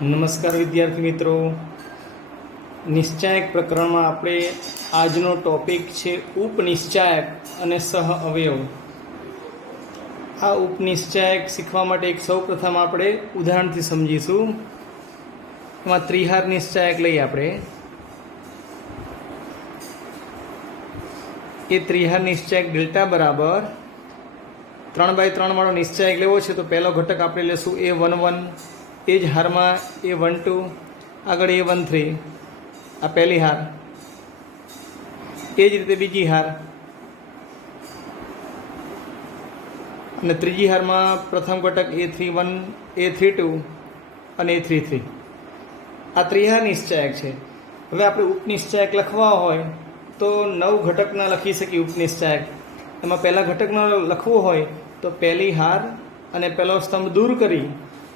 નમસ્કાર વિદ્યાર્થી મિત્રો, નિશ્ચાયક પ્રકરણમાં આપણે આજનો ટોપિક છે ઉપનિશ્ચાયક અને સહ અવયવ. આ ઉપનિશ્ચાયક શીખવા માટે એક સૌપ્રથમ આપણે ઉદાહરણથી સમજીશું. એમાં ત્રિહાર નિશ્ચાયક લઈએ આપણે. એ ત્રિહાર નિશ્ચાયક ડેલ્ટા બરાબર 3/3 વાળો નિશ્ચાયક લેવો છે તો પહેલો ઘટક આપણે લેશું A11, એ જ હારમાં A12, આગળ A13, આ પહેલી હાર. એ જ રીતે બીજી હાર અને ત્રીજી હારમાં પ્રથમ ઘટક A31, A32 અને A33. આ ત્રિહાર નિશ્ચાયક છે. હવે આપણે ઉપનિશ્ચાયક લખવા હોય તો 9 ઘટકના લખી શકીએ ઉપનિશ્ચાયક. એમાં પહેલા ઘટકનો લખવું હોય તો પહેલી હાર અને પહેલો સ્તંભ દૂર કરી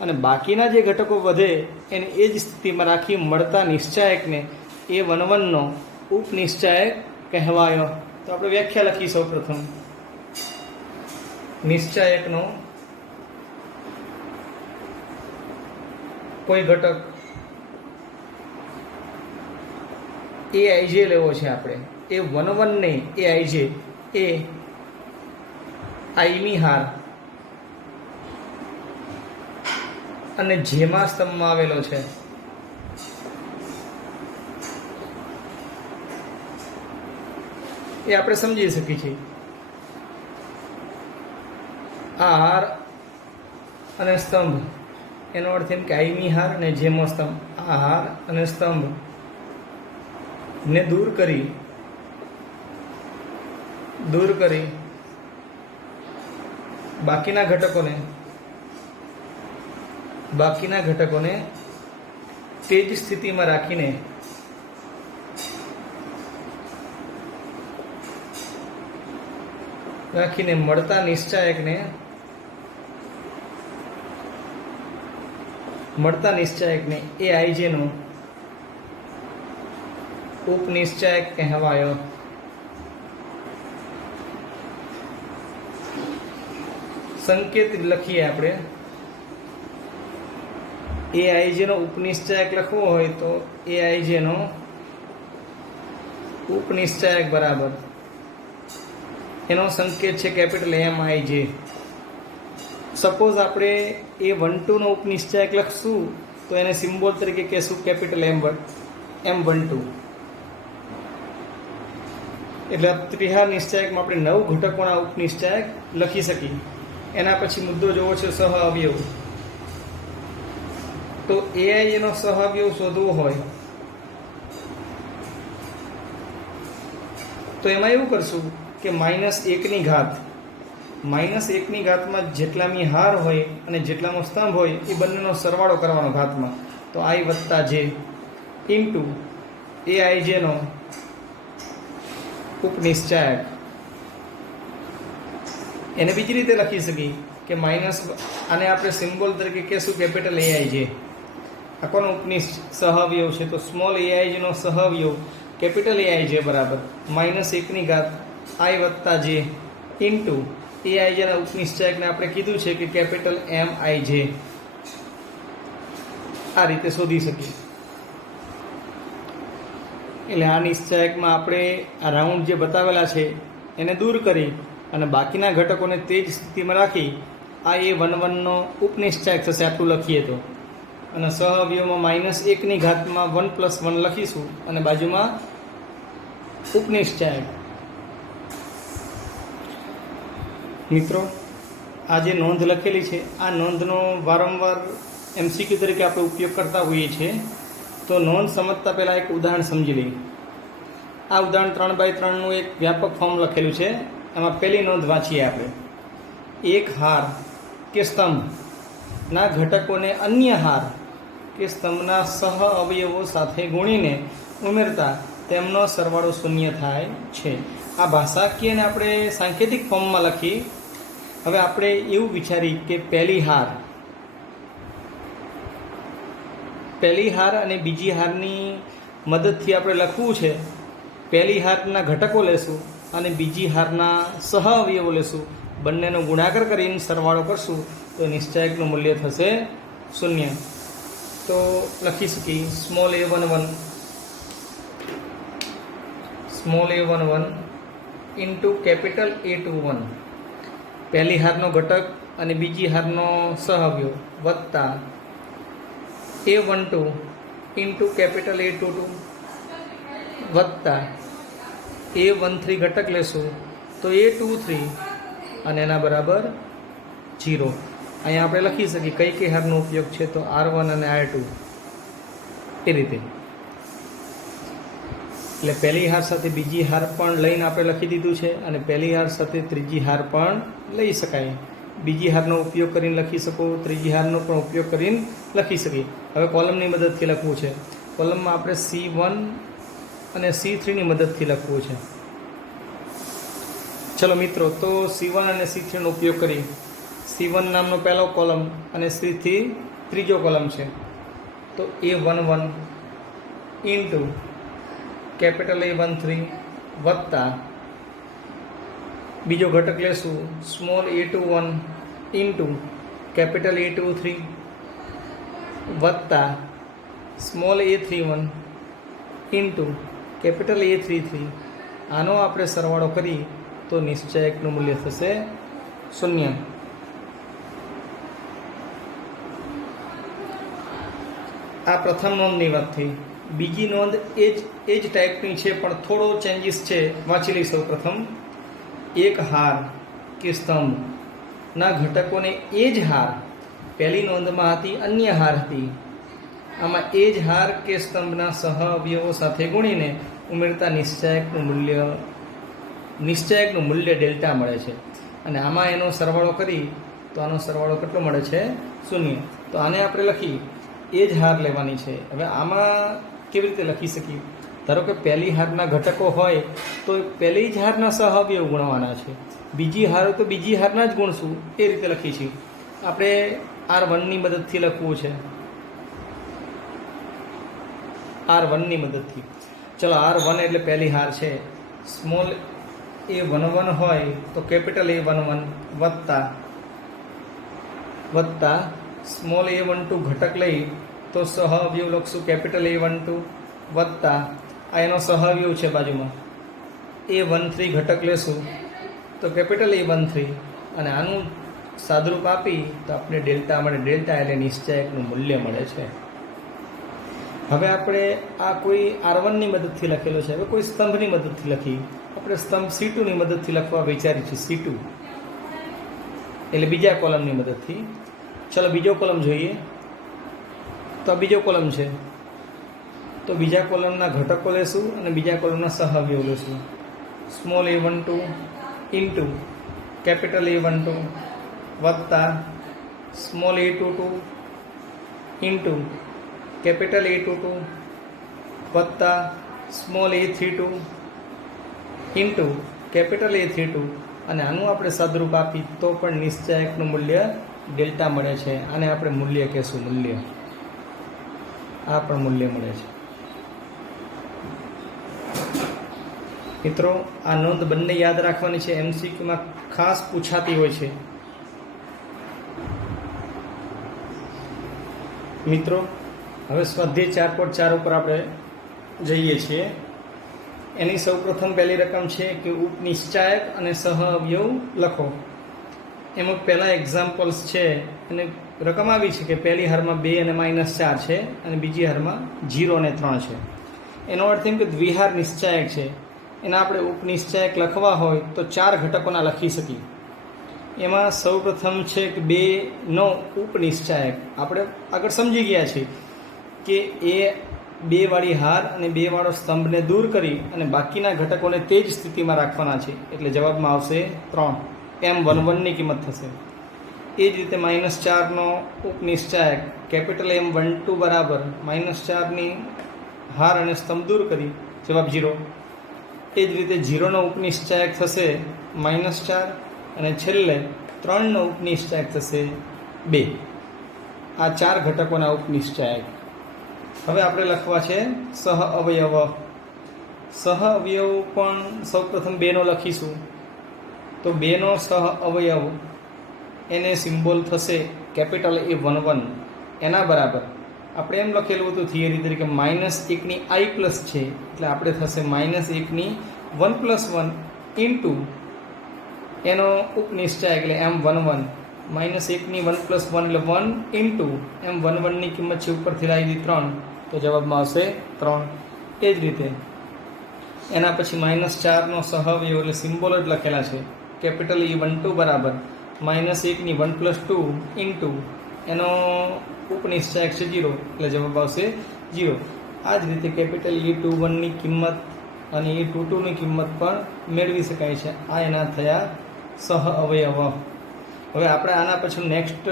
અને બાકીના જે ઘટકો વધે એને એ જ સ્થિતિમાં રાખી મળતા નિશ્ચાયકને A11નો ઉપનિશ્ચાયક કહેવાયો. તો આપણે વ્યાખ્યા લખી સૌ પ્રથમ. નિશ્ચાયકનો કોઈ ઘટક Aij લેવો છે આપણે. A11 ને Aij એ આઈની હાર અને જેમાં સ્તંભમાં આવેલો છે. એ આપણે સમજી શકીએ છીએ. આ હાર અને સ્તંભ એનો અર્થ એમ કે આઈની હાર અને જેમો સ્તંભ. આ હાર અને સ્તંભ ને દૂર કરી બાકીના ઘટકોને તે જ સ્થિતિમાં રાખીને મળતા નિશ્ચાયકને એ આઈજેનો ઉપનિશ્ચાયક કહેવાયો. સંકેત લખીએ આપણે. Aij નો ઉપનિશ્ચાયક લખવો હોય તો Aij નો ઉપનિશ્ચાયક બરાબર એનો સંકેત છે કેપિટલ Mij. સપોઝ આપણે A12 નો ઉપનિશ્ચાયક લખશું તો એને સિમ્બોલ તરીકે કહેશું કેપિટલ M12. એટલે ત્રિહાર નિશ્ચાયકમાં આપણે 9 ઘટકોના ઉપનિશ્ચાયક લખી શકીએ. એના પછી મુદ્દો જોવો છે સહ અવયવ. તો Ai નો સહ અવયવ શોધવો હોય તો એમાં એવું કરશું કે -1 ની ઘાતમાં જેટલામી હાર હોય અને જેટલાનો સ્તંભ હોય એ બંનેનો સરવાળો કરવાનો ઘાતમાં. તો I + j ઇન્ટુ Aij નો ઉપનિશ્ચાયક. એને બીજી રીતે લખી શકીએ કે આને આપણે સિમ્બોલ તરીકે કહેશું કેપિટલ Aij. આ કોનો સહઅવયવ છે તો સ્મોલ Aij નો સહઅવયવ કેપિટલ Aij બરાબર -1 ની ઘાત I + j ઇન્ટુ Aij ના ઉપનિશ્ચાયકને આપણે કીધું છે કે કેપિટલ Mij. આ રીતે શોધી શકીએ. એટલે આ નિશ્ચાયકમાં આપણે આ રાઉન્ડ જે બતાવેલા છે એને દૂર કરી અને બાકીના ઘટકોને તે જ સ્થિતિમાં રાખી આ A11નો ઉપનિશ્ચાયક થશે આટલું લખીએ તો. અને સહઅવયવમાં -1 ની ઘાતમાં 1 + 1 લખીશું અને બાજુમાં ઉપનિશ્ચાયક. મિત્રો, આ જે નોંધ લખેલી છે આ નોંધનો વારંવાર MCQ તરીકે આપણે ઉપયોગ કરતા હોઈએ છીએ. તો નોંધ સમજતા પહેલાં એક ઉદાહરણ સમજી લઈએ. આ ઉદાહરણ 3/3નું એક વ્યાપક ફોર્મ લખેલું છે. એમાં પહેલી નોંધ વાંચીએ આપણે. એક હાર કે સ્તંભના ઘટકોને અન્ય હાર કે સ્તંભના સહ અવયવો સાથે ગુણીને ઉમેરતા તેમનો સરવાળો 0 થાય છે. આ ભાષાકીયને આપણે સાંકેતિક ફોર્મમાં લખી. હવે આપણે એવું વિચારી કે પહેલી હાર અને બીજી હારની મદદથી આપણે લખવું છે. પહેલી હારના ઘટકો લેશું અને બીજી હારના સહ અવયવો લેશું. બંનેનો ગુણાકાર કરીને સરવાળો કરશું તો નિશ્ચાયકનું મૂલ્ય થશે 0. તો લખી શકીએ small a11 into capital A21, પહેલી હારનો ઘટક અને બીજી હારનો સહઅવયવ વત્તા A12 ઇન્ટુ કેપિટલ A22 વત્તા A13 ઘટક લેશું તો A23 અને એના બરાબર 0. અહીંયા આપણે લખી શકીએ કઈ કઈ હારનો ઉપયોગ છે, તો R1 અને R2 એ રીતે. એટલે પહેલી હાર સાથે બીજી હાર પણ લઈને આપણે લખી દીધું છે અને પહેલી હાર સાથે ત્રીજી હાર પણ લઈ શકાય. બીજી હારનો ઉપયોગ કરીને લખી શકો, ત્રીજી હારનો પણ ઉપયોગ કરીને લખી શકીએ. હવે કોલમની મદદથી લખવું છે. કોલમમાં આપણે C1 અને C3ની મદદથી લખવું છે. ચલો મિત્રો, તો C1 અને C3નો ઉપયોગ કરી. C1 નામનો પહેલો કોલમ અને C3 ત્રીજો કોલમ છે, તો A11 ઇન્ટુ કેપિટલ A13 વત્તા બીજો ઘટક લેશું small A21 into capital A23 વત્તા small A31 into capital A33. આનો આપણે સરવાળો કરી તો નિશ્ચયકનું મૂલ્ય થશે 0. આ પ્રથમ નોંધની વાત થઈ. બીજી નોંધ એ જ ટાઈપની છે પણ થોડો ચેન્જીસ છે. વાંચી લઈ સૌ પ્રથમ. એક હાર કે સ્તંભના ઘટકોને એ જ હાર પહેલી નોંધમાં હતી, અન્ય હાર હતી. આમાં એ જ હાર કે સ્તંભના સહઅવયવો સાથે ગુણીને ઉમેરતા નિશ્ચયકનું મૂલ્ય ડેલ્ટા મળે છે. અને આમાં એનો સરવાળો કરી તો આનો સરવાળો કેટલો મળે છે? 0. તો આને આપણે લખી એ જ હાર લેવાની છે. હવે આમાં કેવી રીતે લખી શકીએ? ધારો કે પહેલી હારના ઘટકો હોય તો પહેલી જ હારના સહઅવયવ ગુણવાના છે. બીજી હાર હોય તો બીજી હારના જ ગુણશું. એ રીતે લખી છીએ. આપણે R1ની મદદથી લખવું છે. R1ની મદદથી. ચલો, R1 એટલે પહેલી હાર છે. સ્મોલ A11 હોય તો કેપિટલ A11 વત્તા સ્મોલ A12 ઘટક લઈ તો સહઅવયવ લખશું કેપિટલ A12 વત્તા આ એનો સહઅવયવ છે બાજુમાં A13 ઘટક લેશું તો કેપિટલ A13 અને આનું સાદરૂપ આપી તો આપણે ડેલ્ટા મળે. ડેલ્ટા એટલે નિશ્ચયકનું મૂલ્ય મળે છે. હવે આપણે આ કોઈ R1ની મદદથી લખેલો છે. હવે કોઈ સ્તંભની મદદથી લખી. આપણે સ્તંભ C2ની મદદથી લખવા વિચારી છે. C2 એટલે બીજા કોલમની મદદથી. ચલો બીજો કોલમ જોઈએ. તો આ બીજો કોલમ છે, તો બીજા કોલમના ઘટકો લેશું અને બીજા કોલમના સહઅવયવ લેશું. Small A12 into capital A12 વત્તા small A22 into capital A22 વત્તા small A32 into capital A32 અને આનું આપણે સદરૂપ આપી તો પણ નિશ્ચયકનું મૂલ્ય ડેલ્ટા મળે છે. આને આપણે મૂલ્ય કહેશું. મૂલ્ય આ પણ મૂલ્ય મળે છે. મિત્રો, આ નોંધ બંને યાદ રાખવાની છે. MCQમાં ખાસ પૂછાતી હોય છે. મિત્રો, હવે સ્વાધ્યાય 4.4 ઉપર આપણે જઈએ છીએ. એની સૌપ્રથમ પહેલી રકમ છે કે ઉપનિશ્ચાયક અને સહઅવયવ લખો. એમાં પહેલા એક્ઝામ્પલ્સ છે અને રકમ આવી છે કે પહેલી હારમાં 2 અને -4 છે અને બીજી હારમાં 0 અને 3 છે. એનો અર્થ એમ કે દ્વિહાર નિશ્ચાયક છે. એના આપણે ઉપનિશ્ચાયક લખવા હોય તો 4 ઘટકોના લખી શકીએ. એમાં સૌપ્રથમ છે કે 2નો ઉપનિશ્ચાયક. આપણે આગળ સમજી ગયા છીએ કે એ 2 વાળી હાર અને 2 વાળો સ્તંભને દૂર કરી અને બાકીના ઘટકોને તે જ સ્થિતિમાં રાખવાના છે. એટલે જવાબમાં આવશે 3. M11ની કિંમત થશે. એ જ રીતે -4નો ઉપનિશ્ચાયક કેપિટલ M12 બરાબર -4ની હાર અને સ્તંભ દૂર કરી જવાબ 0. એ જ રીતે 0નો ઉપનિશ્ચાયક થશે -4 અને છેલ્લે 3નો ઉપનિશ્ચાયક થશે 2. આ 4 ઘટકોના ઉપનિશ્ચાયક. હવે આપણે લખવા છે સહઅવયવ. સહઅવયવ પણ સૌપ્રથમ 2નો લખીશું. તો 2નો સહઅવયવ એને સિમ્બોલ થશે કેપિટલ A11. એના બરાબર આપણે એમ લખેલું હતું થિયરી તરીકે માઇનસ એકની આઈ પ્લસ છે, એટલે આપણે થશે માઇનસ એકની 1+1 ઇન્ટુ એનો ઉપનિશ્ચય એટલે M11 માઇનસ એકની 1+1 એટલે 1 ઇન્ટુ M11ની કિંમત છે ઉપરથી લાવી દીધી 3, તો જવાબમાં આવશે 3. એ જ રીતે એના પછી -4નો સહઅવયવ એટલે સિમ્બોલ જ લખેલા છે. કેપિટલ E12 બરાબર માઇનસ એકની 1+2 ઇન્ટુ એનો ઉપનિશ્ચય છે 0, એટલે જવાબ આવશે 0. આ જ રીતે કેપિટલ E21ની કિંમત અને E22ની કિંમત પણ મેળવી શકાય છે. આ એના થયા સહઅવયવ. હવે આપણે આના પછી નેક્સ્ટ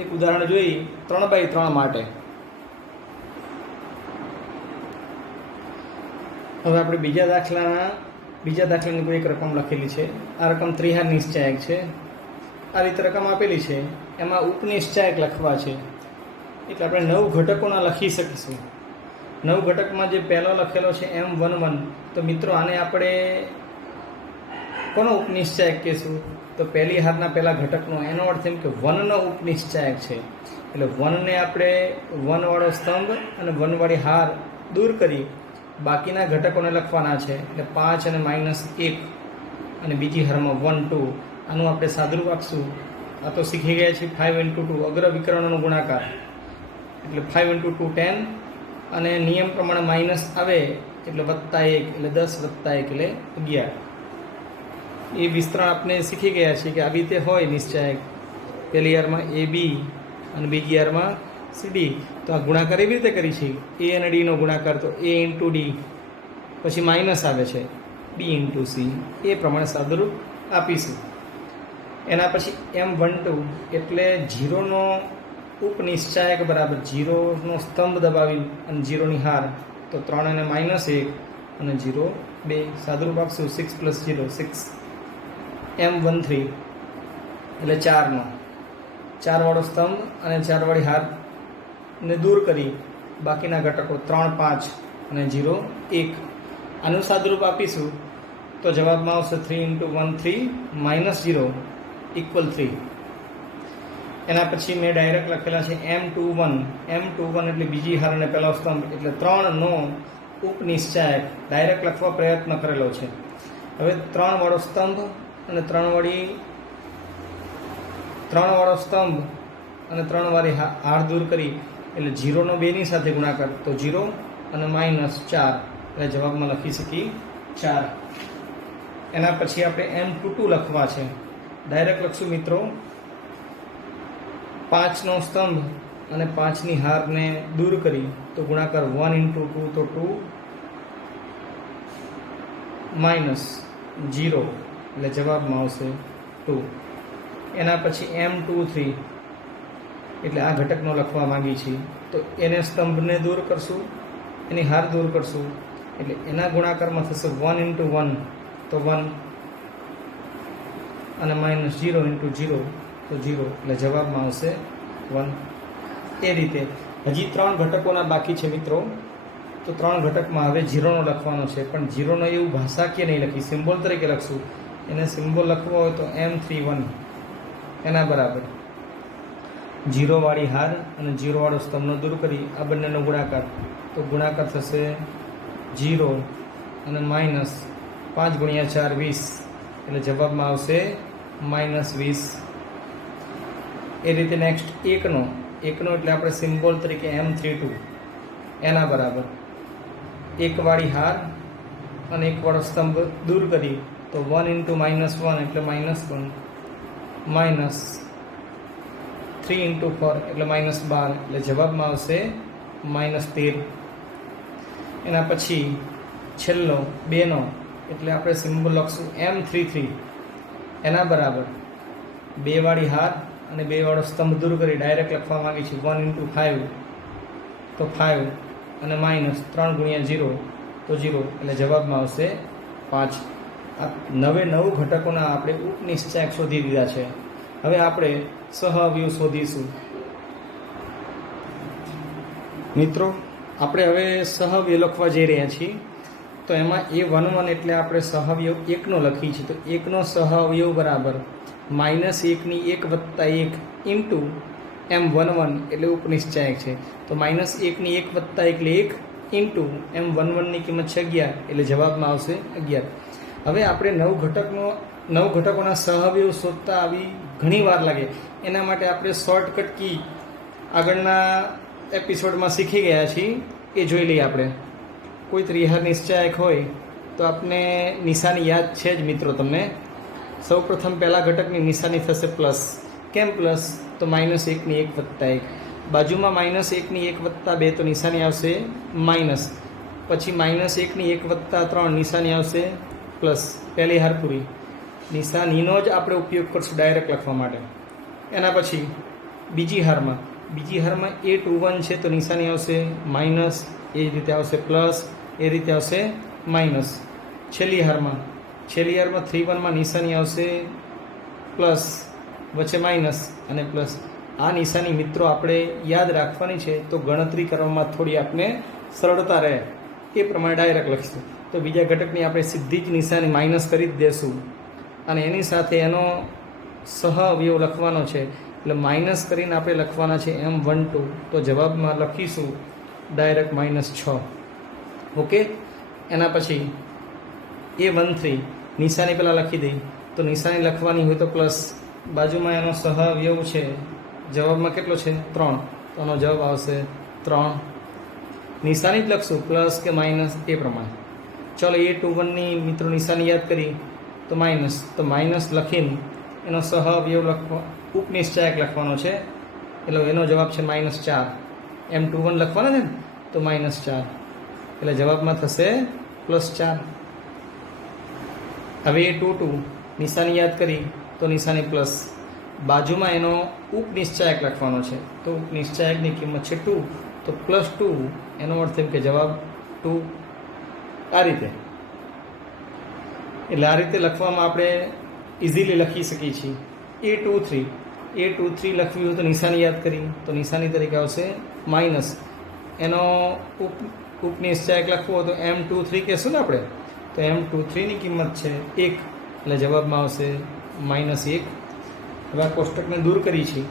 એક ઉદાહરણ જોઈએ 3/3 માટે. હવે આપણે બીજા દાખલાની કોઈ એક રકમ લખેલી છે. આ રકમ ત્રિહાર નિશ્ચાયક છે. આ રીતે રકમ આપેલી છે, એમાં ઉપનિશ્ચાયક લખવા છે, એટલે આપણે 9 ઘટકોના લખી શકીશું. 9 ઘટકમાં જે પહેલો લખેલો છે M11, તો મિત્રો આને આપણે કોનો ઉપનિશ્ચાયક કહીશું? તો પહેલી હારના પહેલા ઘટકનો, એનો અર્થ એમ કે 1નો ઉપનિશ્ચાયક છે. એટલે 1ને આપણે 1 વાળો સ્તંભ અને 1 વાળી હાર દૂર કરી બાકીના ઘટકોને લખવાના છે. એટલે 5 અને -1 અને બીજી હારમાં 1 2. આનું આપણે સાદુરૂપ આપશું. આ તો શીખી ગયા છીએ 5 × 2 અગ્ર વિકર્ણનો ગુણાકાર, એટલે 5 × 2 10, અને નિયમ પ્રમાણે માઇનસ આવે એટલે +1 એટલે 10 + 1 એટલે 11. એ વિસ્તરણ આપણે શીખી ગયા છીએ કે આવી રીતે હોય નિશ્ચાયક. પહેલી હારમાં AB અને બીજી હારમાં CD. તો આ ગુણાકાર એવી રીતે કરી છે, A અને D નો ગુણાકાર, તો A × D, પછી માઇનસ આવે છે B × C. એ પ્રમાણે સાદુરૂપ આપીશું. એના પછી M12 એટલે 0નો ઉપનિશ્ચાયક બરાબર 0નો સ્તંભ દબાવી અને 0ની હાર, તો 3 અને -1 અને 0 2. સાદુરૂપ આપશું 6 + 0 6. M13 એટલે 4 વાળો સ્તંભ અને 4 વાળી હાર ને દૂર કરી બાકીના ઘટકો 3 5 અને 0 1. આનું સાદુરૂપ આપીશું તો જવાબમાં આવશે 3 × 1 3 -0 = 3. એના પછી મેં ડાયરેક્ટ લખેલા છે M21 એટલે બીજી હાર અને પહેલો સ્તંભ, એટલે 3નો ઉપનિશ્ચાયક ડાયરેક્ટ લખવા પ્રયત્ન કરેલો છે. હવે 3 વાળો સ્તંભ અને 3 વાળો સ્તંભ અને 3 વાળી હાર દૂર કરી એટલે 0નો 2ની સાથે ગુણાકાર, તો 0 અને -4, એટલે જવાબમાં લખી શકીએ 4. એના પછી આપણે M22 લખવા છે. ડાયરેક્ટ લખશું મિત્રો. 5નો સ્તંભ અને 5ની હારને દૂર કરી તો ગુણાકાર 1 × 2, તો 2 -0, એટલે જવાબમાં આવશે 2. એના પછી M23 એટલે આ ઘટકનો લખવા માંગી છીએ, તો એને સ્તંભને દૂર કરશું, એની હાર દૂર કરશું, એટલે એના ગુણાકારમાં થશે 1 × 1, તો 1 અને -0 × 0, તો 0, એટલે જવાબમાં આવશે 1. એ રીતે હજી 3 ઘટકોના બાકી છે મિત્રો. તો 3 ઘટકમાં હવે 0નો લખવાનો છે, પણ 0નો એવું ભાષાકીય નહીં લખી, સિમ્બોલ તરીકે લખશું. એને સિમ્બોલ લખવો હોય તો M31 એના બરાબર 0 વાળી હાર અને 0 વાળો સ્તંભનો દૂર કરી આ બંનેનો ગુણાકાર, તો ગુણાકાર થશે 0 અને -5 × 4 20, એટલે જવાબમાં આવશે -20. એ રીતે નેક્સ્ટ એકનો એટલે આપણે સિમ્બોલ તરીકે M32 એના બરાબર 1 વાળી હાર અને 1 વાળો સ્તંભ દૂર કરી તો 1 × -1 એટલે -1, -3 × 4 એટલે -12, એટલે જવાબમાં આવશે -13. એના પછી છેલ્લો 2નો એટલે આપણે સિમ્બોલ લખશું M33 એના બરાબર 2 વાળી હાર અને 2 વાળો સ્તંભ દૂર કરી ડાયરેક્ટ લખવા માંગી છે 1 × 5, તો 5 અને -3 × 0, તો 0, એટલે જવાબમાં આવશે 5. આ 9 ઘટકોના આપણે ઉપનિશ્ચાયક શોધી દીધા છે. હવે આપણે સહઅવયવ શોધીશું. મિત્રો આપણે હવે સહઅવયવ લખવા જઈ રહ્યા છીએ. તો એમાં A11 એટલે આપણે સહઅવયવ 1નો લખી છે, તો 1નો સહઅવયવ બરાબર -1ની 1 + 1 ઇન્ટુ M11 એટલે ઉપનિશ્ચાયક છે. તો -1 1 વત્તા 1 એટલે 1 ઇન્ટુ M11 ની કિંમત છે 11 એટલે જવાબમાં આવશે 11. હવે આપણે નવ ઘટકોના સહઅવયવ શોધતા આવી ઘણી વાર લાગે, એના માટે આપણે શોર્ટકટ કી આગળના એપિસોડમાં શીખી ગયા છીએ, એ જોઈ લઈએ આપણે. કોઈ ત્રિહાર નિશ્ચાયક હોય તો આપને નિશાની યાદ છે જ મિત્રો તમને. સૌ પ્રથમ પહેલા ઘટકની નિશાની થશે પ્લસ. કેમ પ્લસ? તો -1 ની 1 વત્તા 1. બાજુમાં -1 ની 1 વત્તા 2 તો નિશાની આવશે માઇનસ. પછી -1 ની 1 વત્તા 3 નિશાની આવશે પ્લસ. પહેલી હાર પૂરી. નિશાનીનો જ આપણે ઉપયોગ કરશું ડાયરેક્ટ લખવા માટે. એના પછી બીજી હારમાં A21 છે તો નિશાની આવશે માઇનસ, એ જ રીતે આવશે પ્લસ, એ રીતે આવશે માઇનસ. છેલ્લી હારમાં 31માં નિશાની આવશે પ્લસ, વચ્ચે માઇનસ અને પ્લસ. આ નિશાની મિત્રો આપણે યાદ રાખવાની છે તો ગણતરી કરવામાં થોડી આપણે સરળતા રહે, એ પ્રમાણે ડાયરેક્ટ લખીશું. તો બીજા ઘટકની આપણે સીધી જ નિશાની માઇનસ કરી જ દેશું અને એની સાથે એનો સહ અવયવ લખવાનો છે એટલે માઇનસ કરીને આપણે લખવાના છે M12. તો જવાબમાં લખીશું ડાયરેક્ટ -6. ઓકે. એના પછી A13 નિશાની પહેલાં લખી દઈ. તો નિશાની લખવાની હોય તો પ્લસ, બાજુમાં એનો સહ અવયવ છે, જવાબમાં કેટલો છે 3, તો એનો જવાબ આવશે 3. નિશાની જ લખશું પ્લસ કે માઇનસ એ પ્રમાણે. ચલો A21 ની મિત્રો નિશાની યાદ કરી તો માઇનસ લખીને એનો સહ અવયવ ઉપનિશ્ચાયક લખવાનો છે એટલે એનો જવાબ છે -4. M21 લખવાનો છે ને તો -4 એટલે જવાબમાં થશે +4. હવે A22 નિશાની યાદ કરી તો નિશાની પ્લસ, બાજુમાં એનો ઉપનિશ્ચાયક લખવાનો છે તો ઉપનિશ્ચાયકની કિંમત છે 2 તો +2, એનો અર્થ એમ કે જવાબ 2. આ રીતે એટલે આ રીતે લખવામાં આપણે ઇઝીલી લખી શકીએ છીએ. A23 લખવી હોય તો નિશાની યાદ કરી તો નિશાની તરીકે આવશે માઇનસ. એનો ઉપનિશ્ચાયક લખવો હોય તો M23 કહેશું ને આપણે, તો M23 ની કિંમત છે 1 એટલે જવાબમાં આવશે -1. હવે આ કોષ્ટકને દૂર કરી છીએ.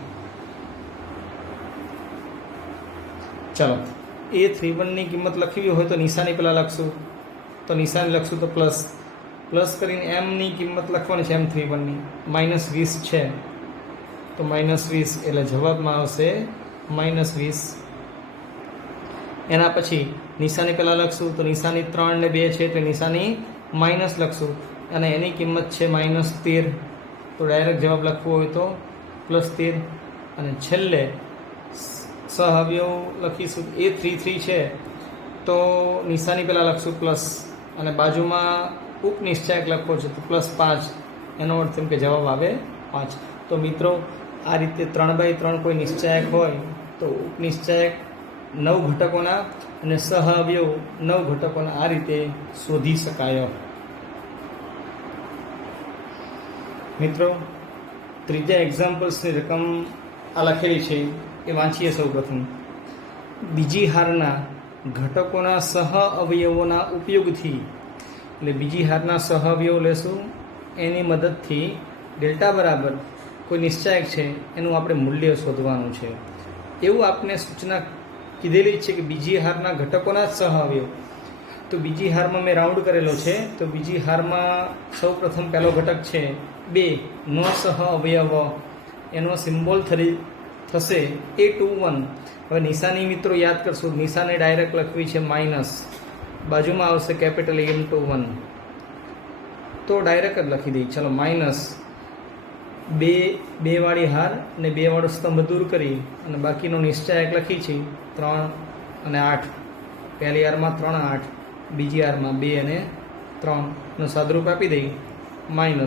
ચાલો A31 ની કિંમત લખવી હોય તો નિશાની પહેલાં લખશું, તો નિશાની લખશું તો પ્લસ કરીને M ની કિંમત લખવાની છે M31 ની, -20 છે તો -20 એટલે જવાબમાં આવશે -20. એના પછી નિશાની પહેલાં લખશું તો નિશાની 3 ને 2 છે એટલે નિશાની માઇનસ લખશું અને એની કિંમત છે -13, તો ડાયરેક્ટ જવાબ લખવો હોય તો +13. અને છેલ્લે સહઅવયવ લખીશું A33 છે તો નિશાની પહેલાં લખશું પ્લસ અને બાજુમાં ઉપનિશ્ચાયક લખવો છે તો +5, એનો અર્થ એમ કે જવાબ આવે 5. તો મિત્રો આ રીતે 3/3 કોઈ નિશ્ચાયક હોય તો ઉપનિશ્ચાયક 9 ઘટકોના અને સહઅવયવ 9 ઘટકોના આ રીતે શોધી શકાય. મિત્રો ત્રીજા એક્ઝામ્પલ્સની રકમ આ લખેલી છે એ વાંચીએ સૌ પ્રથમ. બીજી હારના ઘટકોના સહઅવયવોના ઉપયોગથી, એટલે બીજી હારના સહઅવયવ લેશું, એની મદદથી ડેલ્ટા બરાબર કોઈ નિશ્ચાયક છે એનું આપણે મૂલ્ય શોધવાનું છે. એવું આપને સૂચના કીધેલી છે કે બીજી હારના ઘટકોના જ સહઅવયવ. તો બીજી હારમાં મેં રાઉન્ડ કરેલો છે, તો બીજી હારમાં સૌ પ્રથમ પહેલો ઘટક છે 2 નો સહઅવયવ, એનો સિમ્બોલ થશે A21. હવે નિશાની મિત્રો યાદ કરશો, નિશાની ડાયરેક્ટ લખવી છે માઇનસ, બાજુમાં આવશે કેપિટલ M21 તો ડાયરેક્ટ જ લખી દઈએ. ચલો -2 વાળી હાર અને 2 વાળો સ્તંભ દૂર કરી અને બાકીનો નિશ્ચાયક લખી છે 3 અને 8. પહેલી હારમાં 3 8, બીજી હારમાં 2 અને 3 નો સાદરૂપ આપી દઈ -3 ×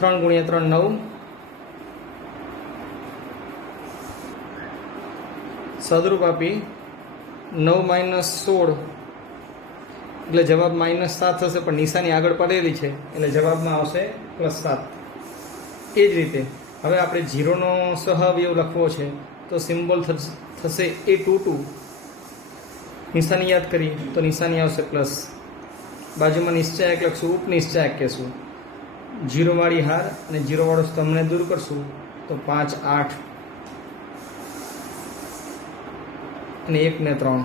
3 9, સાદરૂપ આપી 9 - 16 એટલે જવાબ -7 થશે, પણ નિશાની આગળ પડેલી છે એટલે જવાબમાં આવશે +7. એ જ રીતે હવે આપણે 0નો સહઅવયવ લખવો છે તો સિમ્બોલ થશે A22. નિશાની યાદ કરી તો નિશાની આવશે પ્લસ, બાજુમાં નિશ્ચાયક લખશું, ઉપનિશ્ચાયક કહેશું. 0 વાળી હાર અને 0 વાળો સ્તંભને દૂર કરશું તો 5 8 અને 1 ને 3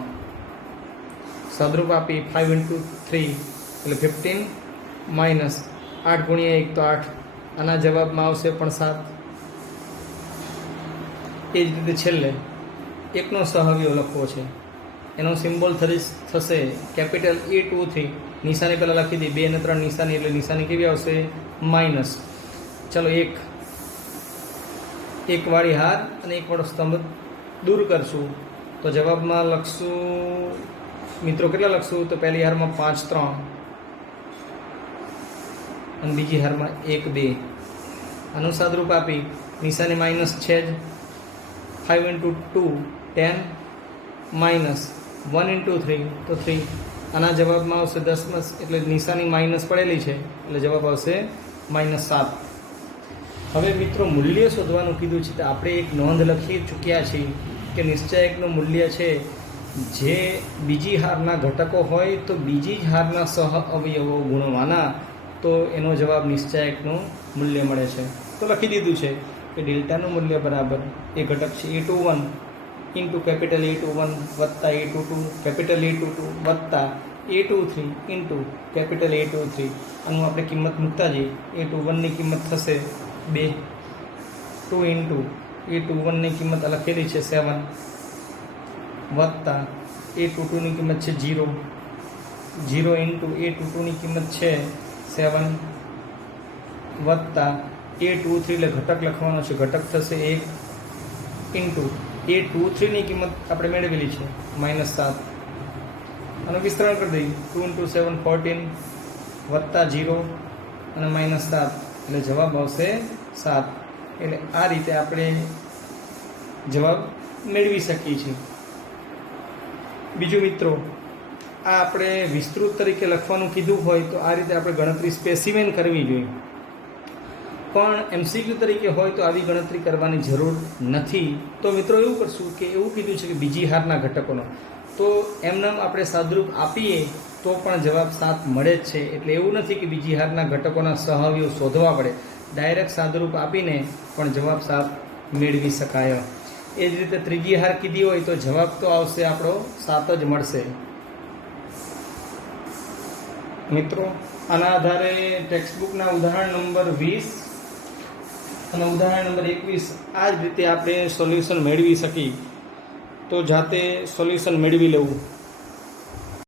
સાદરૂપ આપી 5 × 3 એટલે 15 માઇનસ 8 × 1 તો 8. આના જવાબમાં આવશે પણ 7. એ જ રીતે છેલ્લે 1નો સહઅવયવ લખવો છે. એનો સિમ્બોલ થશે કેપિટલ A23. નિશાની પહેલાં લખી દઈએ, 2 અને 3 નિશાની, એટલે નિશાની કેવી આવશે? માઇનસ. ચલો એક વાળી હાર અને એક વાળો સ્તંભ દૂર કરશું તો જવાબમાં લખશું મિત્રો, કેટલા લખશું? તો પહેલી હારમાં 5 3 અને બીજી હારમાં 1 2. આનું સાદરૂપ આપી નિશાની માઇનસ છે જ. 5 × 2 10 માઇનસ 1 × 3 તો 3. આના જવાબમાં આવશે 10, એટલે નિશાની માઇનસ પડેલી છે એટલે જવાબ આવશે -7. હવે મિત્રો મૂલ્ય શોધવાનું કીધું છે તો આપણે એક નોંધ લખી ચૂક્યા છીએ કે નિશ્ચયકનું મૂલ્ય છે જે બીજી હારના ઘટકો હોય તો બીજી જ હારના સહ અવયવો ગુણવાના, તો એનો જવાબ નિશ્ચયકનું મૂલ્ય મળે છે. તો લખી દીધું છે કે ડેલ્ટાનું મૂલ્ય બરાબર એ ઘટક છે A21 ઇન્ટુ કેપિટલ A21 વત્તા A22 કેપિટલ A22 વત્તા A23 ઇન્ટુ કેપિટલ A23. આનું આપણે કિંમત મૂકતા જઈએ. A21ની કિંમત થશે 2. 2 ઇન્ટુ A21ની કિંમત લખેલી છે 7 વત્તા A22ની કિંમત છે 0. 0 ઇન્ટુ A22ની કિંમત છે 7 વત્તા A23 એટલે ઘટક લખવાનો છે, ઘટક થશે 1 ઇન્ટુ A23ની કિંમત આપણે મેળવેલી છે -7. આનું વિસ્તરણ કરી દઈએ. 2 × 7 14 વત્તા 0 અને -7 એટલે જવાબ આવશે 7. એટલે આ રીતે આપણે જવાબ મેળવી શકીએ છીએ. બીજું મિત્રો, આ આપણે વિસ્તૃત તરીકે લખવાનું કીધું હોય તો આ રીતે આપણે ગણતરી સ્પેસિમેન કરવી જોઈએ, પણ MCQ તરીકે હોય તો આવી ગણતરી કરવાની જરૂર નથી. તો મિત્રો એવું કરશું કે એવું કીધું છે કે બીજી હારના ઘટકોનો, તો એમનામ આપણે સાદરૂપ આપીએ તો પણ જવાબ 7 મળે જ છે. એટલે એવું નથી કે બીજી હારના ઘટકોના સહઅવયવ શોધવા પડે, ડાયરેક્ટ સાદરૂપ આપીને પણ જવાબ 7 મેળવી શકાય. એ જ રીતે ત્રીજી હાર કીધી હોય તો જવાબ તો આવશે આપણો 7 જ મળશે. મિત્રો આના આધારે ટેક્સ્ટબુકના ઉદાહરણ નંબર 20 અને ઉદાહરણ નંબર 21 આ જ રીતે આપણે સોલ્યુશન મેળવી શકીએ. તો જાતે સોલ્યુશન મેળવી લેવું.